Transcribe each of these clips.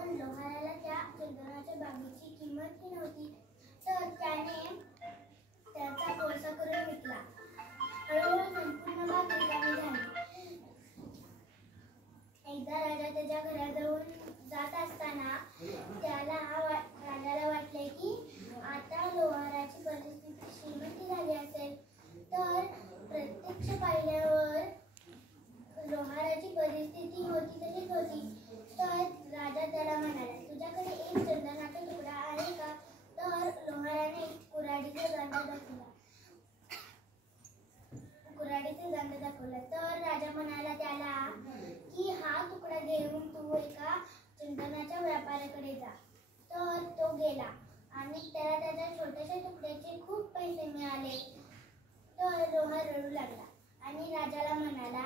पण लोहाराला त्या चंदनाच्या बागेची किंमतही नव्हती, तर त्याने त्याचा कोळसा करून विकला. हळूहळू संपूर्ण बाग रिकामी झाली. एकदा राजा त्याच्या घराजवळून जात असताना राजाला वाटले की आता लोहाराची परिस्थिती श्रीमंत झाली असेल. तर प्रत्यक्ष पाहिल्यावर लोहाराची परिस्थिती होती तशीच होती. तर राजा त्याला म्हणाला, तुझ्याकडे एक चंदनाचा तुकडा आहे का? तर लोहाराने कुऱ्हाडीचा दांडा दाखवला. तर राजा म्हणाला त्याला की हा तुकडा घेऊन तू एका चंदनाच्या व्यापाऱ्याकडे जा. तर तो गेला आणि त्याला त्याच्या छोट्याशा तुकड्याचे खूप पैसे मिळाले. तर लोहार रडू लागला आणि राजाला म्हणाला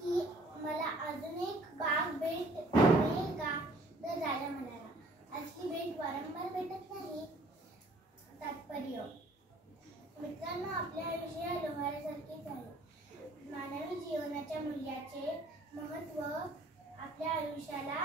की मला अजून एक बाग भेट मिळेल का? तर राजा म्हणाला, असली भेट वारंवार भेटत नाही. तात्पर्य, मित्रांनो, आपले आयुष्य लोहारासारखेच आहे. मानवी जीवनाच्या मूल्याचे महत्त्व आपल्या आयुष्याला